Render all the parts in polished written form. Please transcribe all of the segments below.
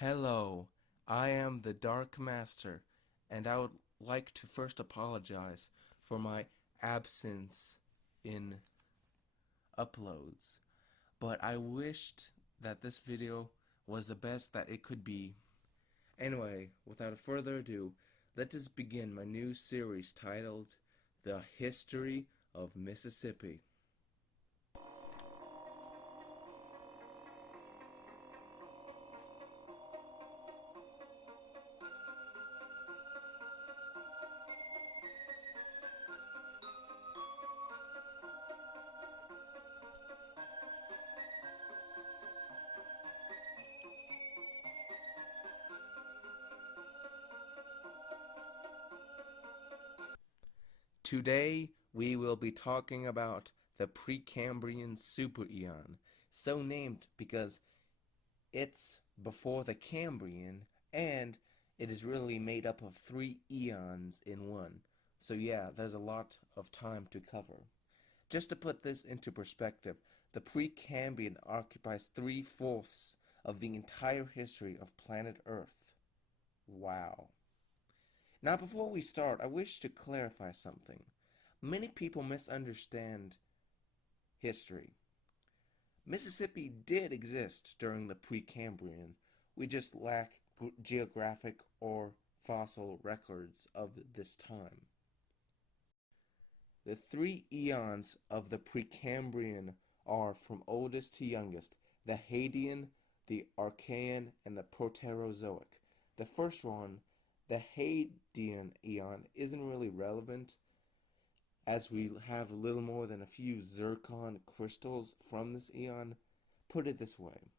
Hello, I am the Dark Master, and I would like to first apologize for my absence in uploads. But I wished that this video was the best that it could be. Anyway, without further ado, let us begin my new series titled The History of Mississippi. Today, we will be talking about the Precambrian supereon, so named because it's before the Cambrian, and it is really made up of 3 eons in one. So yeah, there's a lot of time to cover. Just to put this into perspective, the Precambrian occupies 3/4 of the entire history of planet Earth. Wow. Now, before we start, I wish to clarify something. Many people misunderstand history. Mississippi did exist during the Precambrian. We just lack geographic or fossil records of this time. The 3 eons of the Precambrian are, from oldest to youngest, the Hadean, the Archean, and the Proterozoic. The first one, the Hadean eon, isn't really relevant, as we have little more than a few zircon crystals from this eon. Put it this way,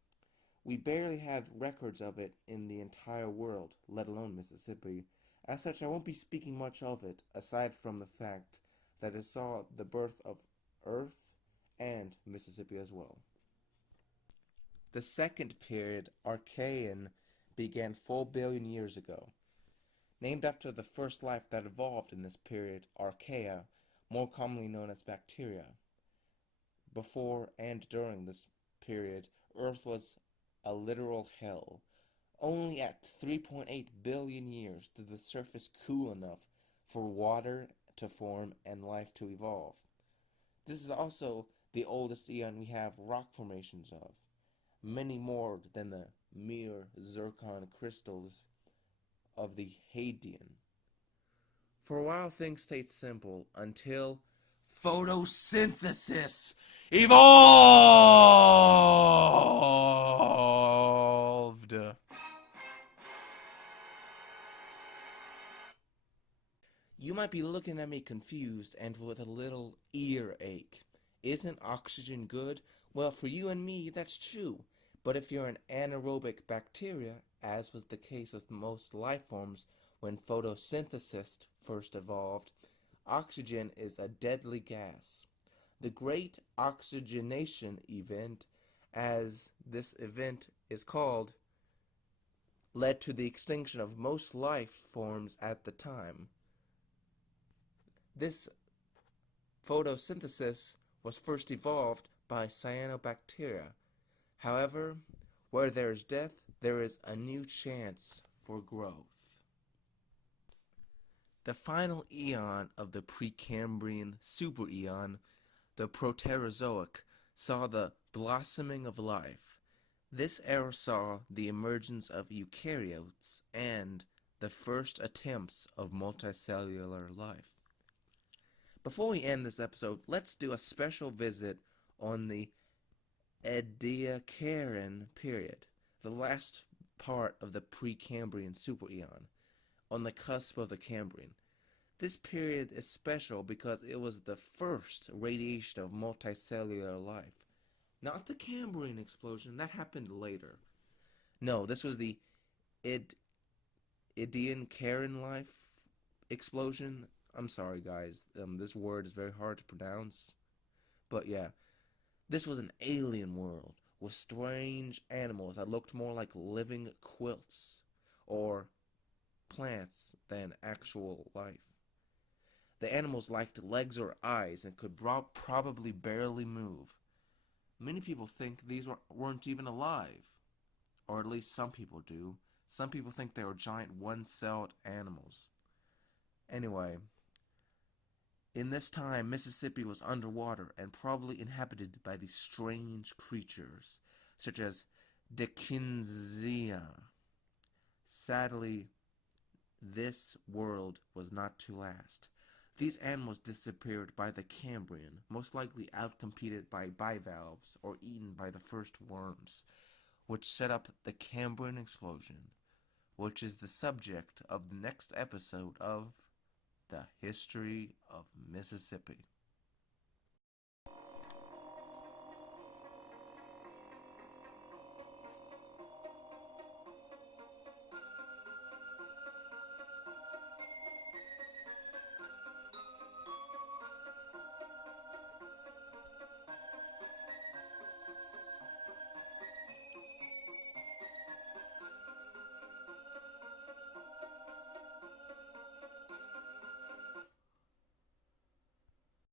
we barely have records of it in the entire world, let alone Mississippi. As such, I won't be speaking much of it, aside from the fact that it saw the birth of Earth and Mississippi as well. The second period, Archean, began 4 billion years ago. Named after the first life that evolved in this period, archaea, more commonly known as bacteria. Before and during this period, Earth was a literal hell. Only at 3.8 billion years did the surface cool enough for water to form and life to evolve. This is also the oldest eon we have rock formations of, many more than the mere zircon crystals of the Hadean. For a while things stayed simple until photosynthesis evolved. You might be looking at me confused and with a little earache. Isn't oxygen good? Well, for you and me, that's true. But if you're an anaerobic bacteria, as was the case with most life forms when photosynthesis first evolved, oxygen is a deadly gas. The Great Oxygenation Event, as this event is called, led to the extinction of most life forms at the time. This photosynthesis was first evolved by cyanobacteria. However, where there is death, there is a new chance for growth. The final eon of the Precambrian supereon, the Proterozoic, saw the blossoming of life. This era saw the emergence of eukaryotes and the first attempts of multicellular life. Before we end this episode, let's do a special visit on the Ediacaran period, the last part of the Precambrian supereon, on the cusp of the Cambrian. This period is special because it was the first radiation of multicellular life. Not the Cambrian explosion, that happened later. No, this was the Ediacaran life explosion. I'm sorry guys, this word is very hard to pronounce. But yeah, this was an alien world with strange animals that looked more like living quilts or plants than actual life. The animals lacked legs or eyes and could probably barely move. Many people think these weren't even alive, or at least some people do. Some people think they were giant one-celled animals. Anyway, in this time, Mississippi was underwater and probably inhabited by these strange creatures, such as Dickensia. Sadly, this world was not to last. These animals disappeared by the Cambrian, most likely outcompeted by bivalves or eaten by the first worms, which set up the Cambrian explosion, which is the subject of the next episode of The History of Mississippi.